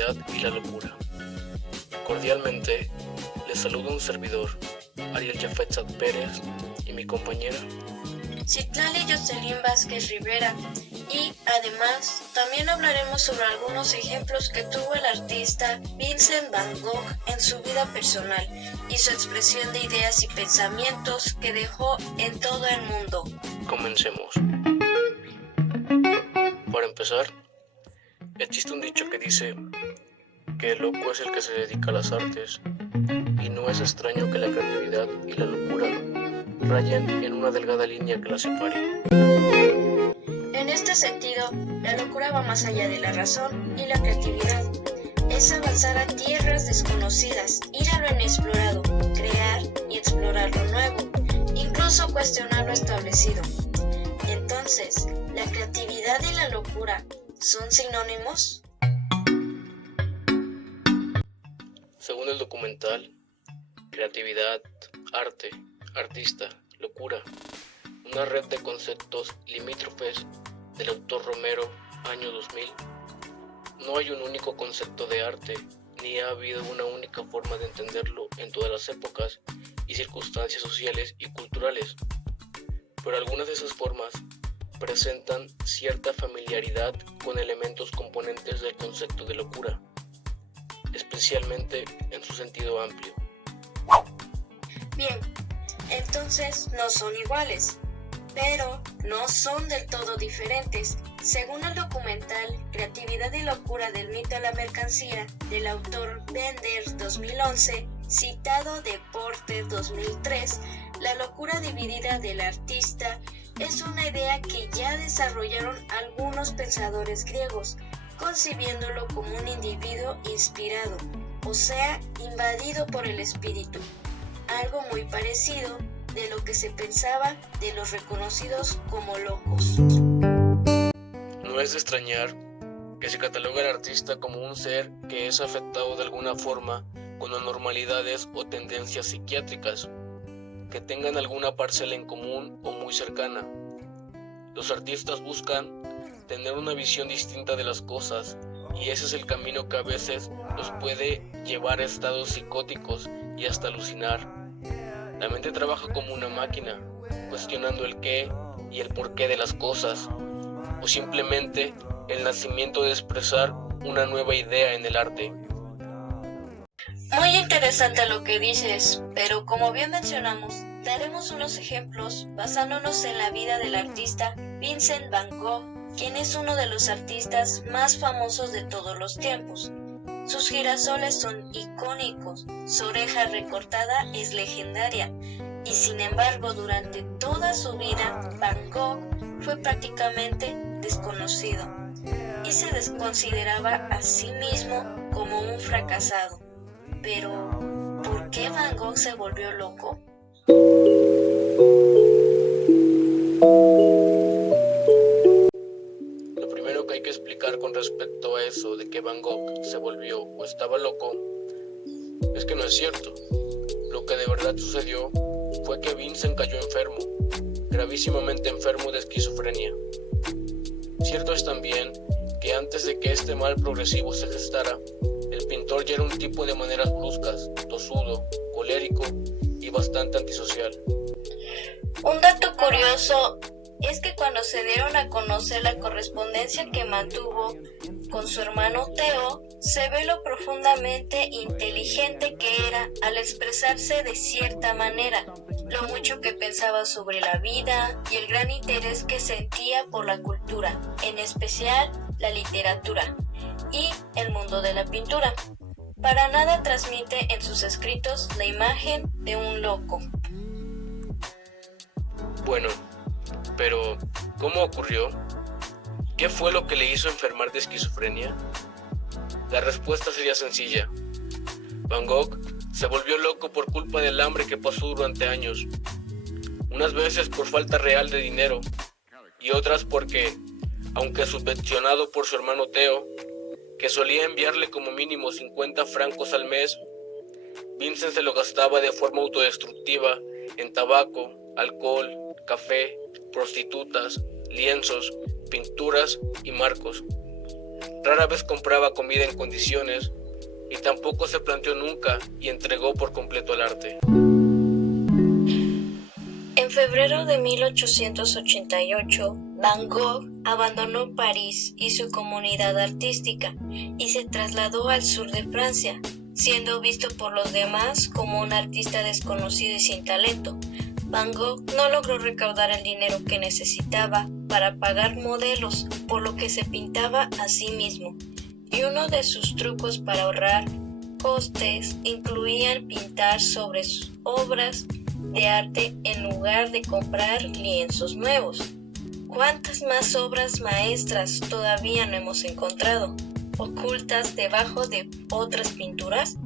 creatividad y la locura. Cordialmente, les saluda un servidor, Ariel Jafet Pérez, y mi compañera Citlali Jocelyn Vázquez Rivera, y además también hablaremos sobre algunos ejemplos que tuvo el artista Vincent Van Gogh en su vida personal y su expresión de ideas y pensamientos que dejó en todo el mundo. Comencemos. Para empezar, existe un dicho que dice que el loco es el que se dedica a las artes, y no es extraño que la creatividad y la locura rayen en una delgada línea que las separe. En este sentido, la locura va más allá de la razón y la creatividad. Es avanzar a tierras desconocidas, ir a lo inexplorado, crear y explorar lo nuevo, incluso cuestionar lo establecido. Entonces, ¿la creatividad y la locura son sinónimos? Según el documental Creatividad, Arte, Artista, Locura, una red de conceptos limítrofes del autor Romero, año 2000, no hay un único concepto de arte, ni ha habido una única forma de entenderlo en todas las épocas y circunstancias sociales y culturales, pero algunas de esas formas presentan cierta familiaridad con elementos componentes del concepto de locura, especialmente en su sentido amplio. Bien, entonces no son iguales, pero no son del todo diferentes. Según el documental Creatividad y locura del mito a la mercancía del autor Bender 2011, citado de Porter 2003, la locura dividida del artista es una idea que ya desarrollaron algunos pensadores griegos, concibiéndolo como un individuo inspirado, o sea, invadido por el espíritu, algo muy parecido de lo que se pensaba de los reconocidos como locos. No es de extrañar que se catalogue al artista como un ser que es afectado de alguna forma con anormalidades o tendencias psiquiátricas, que tengan alguna parcela en común o muy cercana. Los artistas buscan tener una visión distinta de las cosas, y ese es el camino que a veces los puede llevar a estados psicóticos y hasta alucinar. La mente trabaja como una máquina, cuestionando el qué y el porqué de las cosas, o simplemente el nacimiento de expresar una nueva idea en el arte. Muy interesante lo que dices, pero como bien mencionamos, daremos unos ejemplos basándonos en la vida del artista Vincent Van Gogh, quien es uno de los artistas más famosos de todos los tiempos. Sus girasoles son icónicos, su oreja recortada es legendaria, y sin embargo durante toda su vida Van Gogh fue prácticamente desconocido, y se consideraba a sí mismo como un fracasado. Pero, ¿por qué Van Gogh se volvió loco? Lo primero que hay que explicar con respecto a eso de que Van Gogh se volvió o estaba loco es que no es cierto. Lo que de verdad sucedió fue que Vincent cayó enfermo, gravísimamente enfermo de esquizofrenia. Cierto es también que antes de que este mal progresivo se gestara, el pintor ya era un tipo de maneras bruscas, tosudo, colérico y bastante antisocial. Un dato curioso es que cuando se dieron a conocer la correspondencia que mantuvo con su hermano Theo, se ve lo profundamente inteligente que era al expresarse de cierta manera, lo mucho que pensaba sobre la vida y el gran interés que sentía por la cultura, en especial la literatura y el mundo de la pintura. Para nada transmite en sus escritos la imagen de un loco. Bueno, pero ¿cómo ocurrió? ¿Qué fue lo que le hizo enfermar de esquizofrenia? La respuesta sería sencilla. Van Gogh se volvió loco por culpa del hambre que pasó durante años. Unas veces por falta real de dinero y otras porque, aunque subvencionado por su hermano Theo, que solía enviarle como mínimo 50 francos al mes, Vincent se lo gastaba de forma autodestructiva en tabaco, alcohol, café, prostitutas, lienzos, pinturas y marcos. Rara vez compraba comida en condiciones y tampoco se planteó nunca y entregó por completo al arte. En febrero de 1888, Van Gogh abandonó París y su comunidad artística y se trasladó al sur de Francia, siendo visto por los demás como un artista desconocido y sin talento. Van Gogh no logró recaudar el dinero que necesitaba para pagar modelos, por lo que se pintaba a sí mismo, y uno de sus trucos para ahorrar costes incluían pintar sobre sus obras de arte en lugar de comprar lienzos nuevos. ¿Cuántas más obras maestras todavía no hemos encontrado, ocultas debajo de otras pinturas?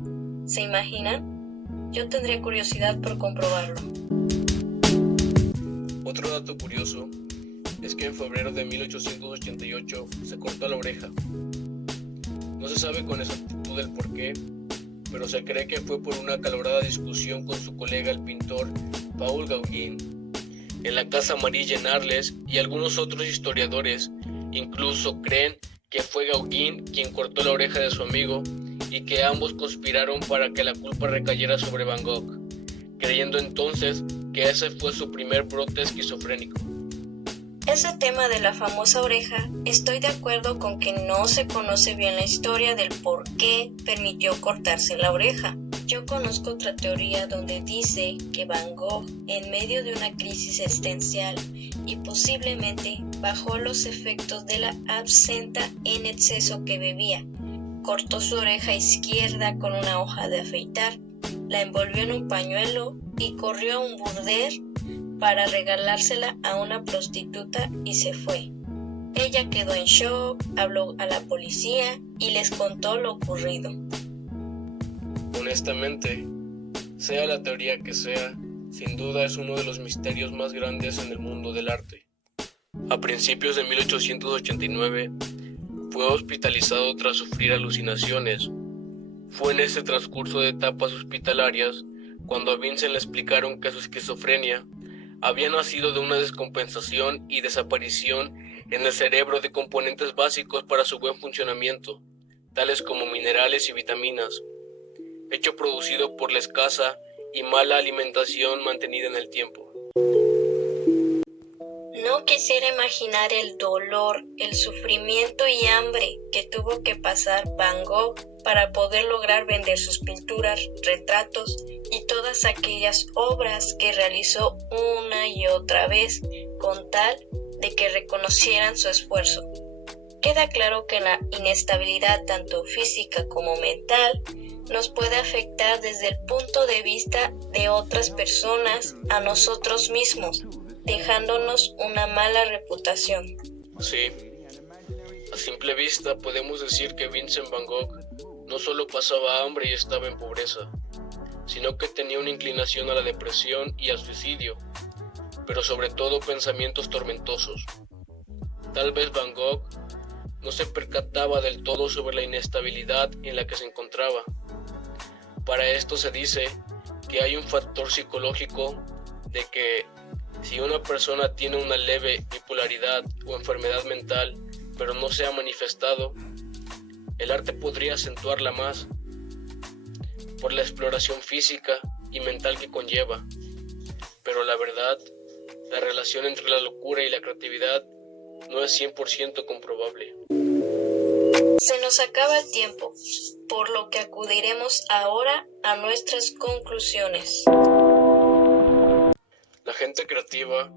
¿Se imaginan? Yo tendría curiosidad por comprobarlo. Otro dato curioso es que en febrero de 1888 se cortó la oreja. No se sabe con exactitud el porqué, pero se cree que fue por una acalorada discusión con su colega el pintor Paul Gauguin en la Casa Amarilla en Arles, y algunos otros historiadores incluso creen que fue Gauguin quien cortó la oreja de su amigo y que ambos conspiraron para que la culpa recayera sobre Van Gogh, creyendo entonces que ese fue su primer brote esquizofrénico. Ese tema de la famosa oreja, estoy de acuerdo con que no se conoce bien la historia del por qué permitió cortarse la oreja. Yo conozco otra teoría donde dice que Van Gogh, en medio de una crisis existencial y posiblemente bajo los efectos de la absenta en exceso que bebía, cortó su oreja izquierda con una hoja de afeitar, la envolvió en un pañuelo y corrió a un burdel para regalársela a una prostituta y se fue. Ella quedó en shock, habló a la policía y les contó lo ocurrido. Honestamente, sea la teoría que sea, sin duda es uno de los misterios más grandes en el mundo del arte. A principios de 1889, fue hospitalizado tras sufrir alucinaciones. Fue en ese transcurso de etapas hospitalarias cuando a Vincent le explicaron que su esquizofrenia había nacido de una descompensación y desaparición en el cerebro de componentes básicos para su buen funcionamiento, tales como minerales y vitaminas, hecho producido por la escasa y mala alimentación mantenida en el tiempo. No quisiera imaginar el dolor, el sufrimiento y hambre que tuvo que pasar Van Gogh para poder lograr vender sus pinturas, retratos y todas aquellas obras que realizó una y otra vez con tal de que reconocieran su esfuerzo. Queda claro que la inestabilidad tanto física como mental nos puede afectar desde el punto de vista de otras personas a nosotros mismos, dejándonos una mala reputación. Sí, a simple vista podemos decir que Vincent Van Gogh no solo pasaba hambre y estaba en pobreza, sino que tenía una inclinación a la depresión y al suicidio, pero sobre todo pensamientos tormentosos. Tal vez Van Gogh no se percataba del todo sobre la inestabilidad en la que se encontraba. Para esto se dice que hay un factor psicológico de que si una persona tiene una leve bipolaridad o enfermedad mental, pero no se ha manifestado, el arte podría acentuarla más por la exploración física y mental que conlleva. Pero la verdad, la relación entre la locura y la creatividad no es 100% comprobable. Se nos acaba el tiempo, por lo que acudiremos ahora a nuestras conclusiones. La gente creativa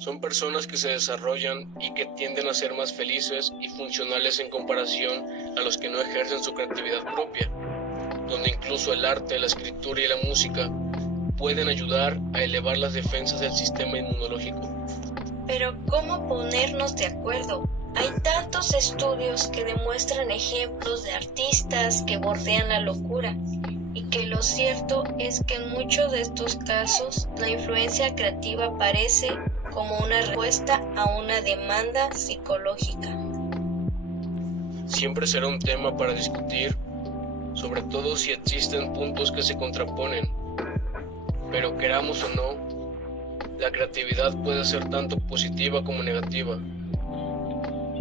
son personas que se desarrollan y que tienden a ser más felices y funcionales en comparación a los que no ejercen su creatividad propia, donde incluso el arte, la escritura y la música pueden ayudar a elevar las defensas del sistema inmunológico. Pero ¿cómo ponernos de acuerdo? Hay tantos estudios que demuestran ejemplos de artistas que bordean la locura, y que lo cierto es que en muchos de estos casos la influencia creativa aparece como una respuesta a una demanda psicológica. Siempre será un tema para discutir, sobre todo si existen puntos que se contraponen, pero queramos o no, la creatividad puede ser tanto positiva como negativa.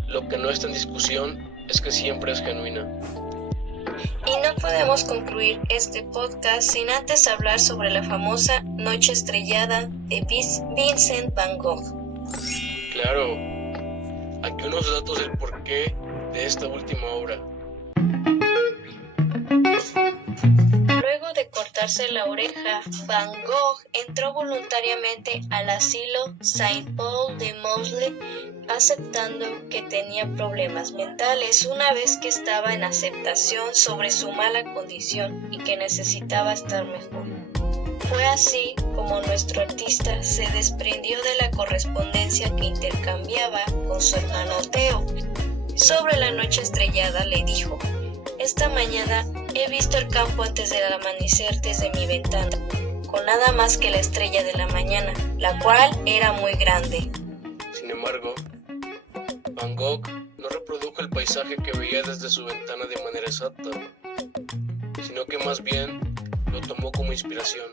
Lo que no está en discusión es que siempre es genuina. Y no podemos concluir este podcast sin antes hablar sobre la famosa Noche Estrellada de Vincent Van Gogh. Claro, aquí unos datos del porqué de esta última obra. Luego de cortarse la oreja, Van Gogh entró voluntariamente al asilo Saint-Paul de Mosley, aceptando que tenía problemas mentales una vez que estaba en aceptación sobre su mala condición y que necesitaba estar mejor. Fue así como nuestro artista se desprendió de la correspondencia que intercambiaba con su hermano Theo. Sobre la noche estrellada le dijo: esta mañana he visto el campo antes del amanecer desde mi ventana, con nada más que la estrella de la mañana, la cual era muy grande. Sin embargo, Van Gogh no reprodujo el paisaje que veía desde su ventana de manera exacta, sino que más bien lo tomó como inspiración.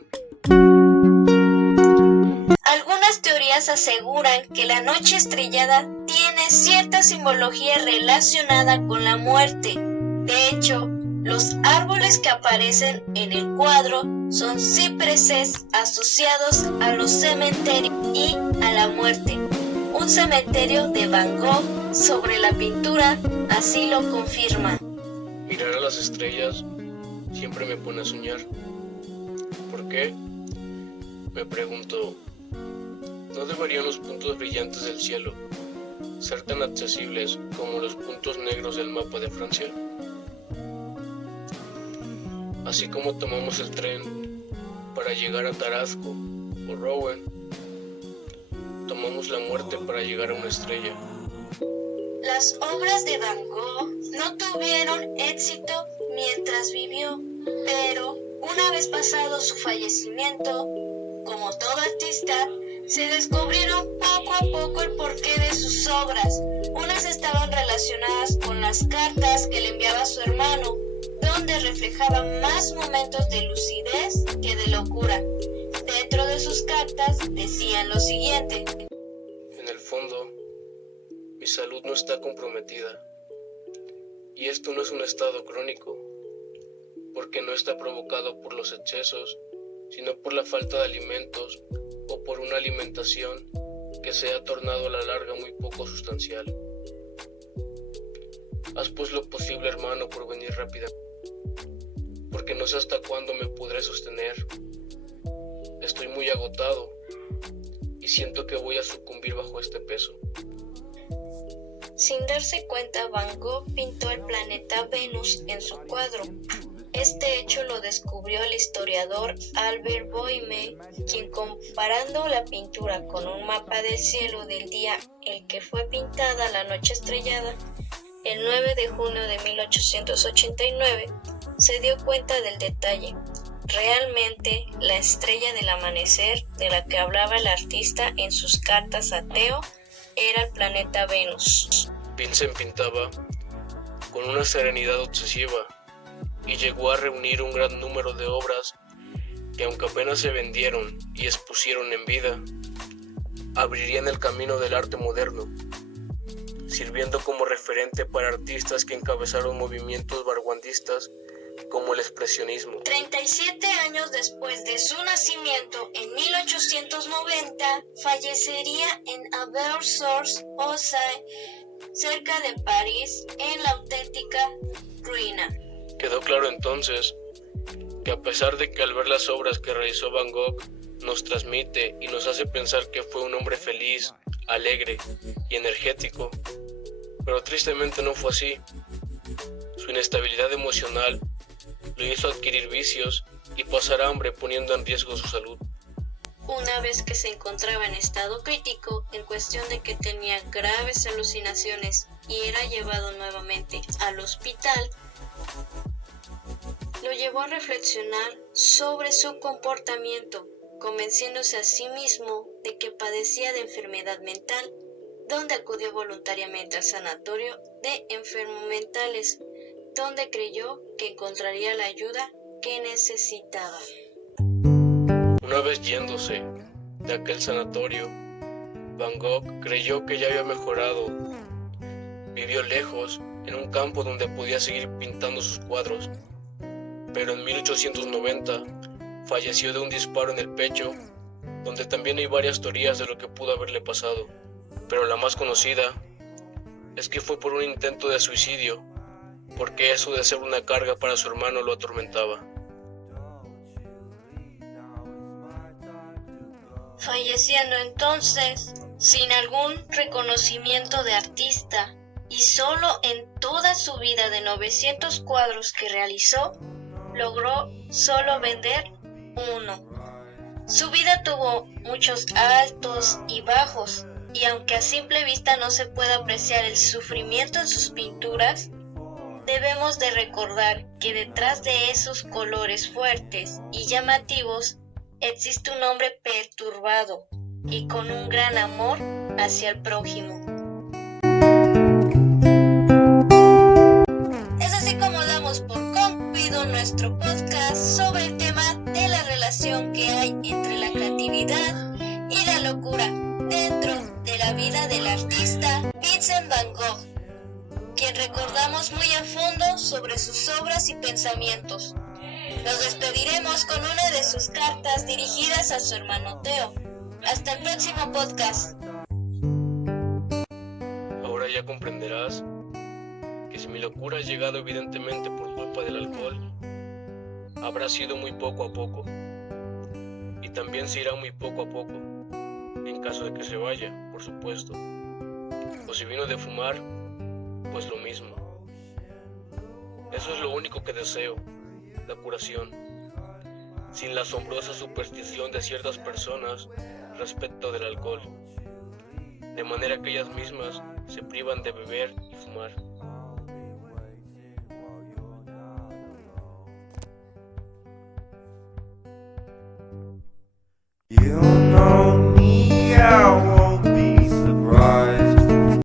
Algunas teorías aseguran que la noche estrellada tiene cierta simbología relacionada con la muerte. De hecho, los árboles que aparecen en el cuadro son cipreses asociados a los cementerios y a la muerte. Un cementerio de Van Gogh sobre la pintura así lo confirma. Mirar a las estrellas siempre me pone a soñar. ¿Por qué? Me pregunto, ¿no deberían los puntos brillantes del cielo ser tan accesibles como los puntos negros del mapa de Francia? Así como tomamos el tren para llegar a Tarasco o Rouen, tomamos la muerte para llegar a una estrella. Las obras de Van Gogh no tuvieron éxito mientras vivió, pero una vez pasado su fallecimiento, como todo artista, se descubrieron poco a poco el porqué de sus obras. Unas estaban relacionadas con las cartas que le enviaba a su hermano, donde reflejaba más momentos de lucidez que de locura. Dentro de sus cartas decían lo siguiente: en el fondo, mi salud no está comprometida. Y esto no es un estado crónico, porque no está provocado por los excesos, sino por la falta de alimentos o por una alimentación que se ha tornado a la larga muy poco sustancial. Haz pues lo posible, hermano, por venir rápidamente, porque no sé hasta cuándo me podré sostener. Estoy muy agotado y siento que voy a sucumbir bajo este peso. Sin darse cuenta, Van Gogh pintó el planeta Venus en su cuadro. Este hecho lo descubrió el historiador Albert Boime, quien, comparando la pintura con un mapa del cielo del día en que fue pintada la noche estrellada, el 9 de junio de 1889, se dio cuenta del detalle. Realmente, la estrella del amanecer de la que hablaba el artista en sus cartas a Theo era el planeta Venus. Vincent pintaba con una serenidad obsesiva y llegó a reunir un gran número de obras que, aunque apenas se vendieron y expusieron en vida, abrirían el camino del arte moderno, sirviendo como referente para artistas que encabezaron movimientos vanguardistas como el expresionismo. 37 años después de su nacimiento, en 1890, fallecería en Auvers-sur-Oise, cerca de París, en la auténtica ruina. Quedó claro entonces que, a pesar de que al ver las obras que realizó Van Gogh nos transmite y nos hace pensar que fue un hombre feliz, alegre y energético, pero tristemente no fue así. Su inestabilidad emocional lo hizo adquirir vicios y pasar hambre, poniendo en riesgo su salud. Una vez que se encontraba en estado crítico, en cuestión de que tenía graves alucinaciones y era llevado nuevamente al hospital, lo llevó a reflexionar sobre su comportamiento, convenciéndose a sí mismo de que padecía de enfermedad mental, donde acudió voluntariamente al sanatorio de enfermos mentales, donde creyó que encontraría la ayuda que necesitaba. Una vez yéndose de aquel sanatorio, Van Gogh creyó que ya había mejorado. Vivió lejos en un campo donde podía seguir pintando sus cuadros, pero en 1890 falleció de un disparo en el pecho, donde también hay varias teorías de lo que pudo haberle pasado, pero la más conocida es que fue por un intento de suicidio, porque eso de ser una carga para su hermano lo atormentaba. Falleciendo entonces sin algún reconocimiento de artista y solo en toda su vida de 900 cuadros que realizó, logró solo vender uno. Su vida tuvo muchos altos y bajos, y aunque a simple vista no se puede apreciar el sufrimiento en sus pinturas, debemos de recordar que detrás de esos colores fuertes y llamativos existe un hombre perturbado y con un gran amor hacia el prójimo. Es así como damos por concluido nuestro podcast sobre el tema de la relación que hay entre la creatividad y la locura dentro de la vida del artista Vincent Van Gogh, quien recordamos muy a fondo sobre sus obras y pensamientos. Nos despediremos con una de sus cartas dirigidas a su hermano Theo. Hasta el próximo podcast. Ahora ya comprenderás que si mi locura ha llegado evidentemente por culpa del alcohol, habrá sido muy poco a poco, y también se irá muy poco a poco, en caso de que se vaya, por supuesto. O si vino de fumar, pues lo mismo. Eso es lo único que deseo, la curación, sin la asombrosa superstición de ciertas personas respecto del alcohol, de manera que ellas mismas se privan de beber y fumar.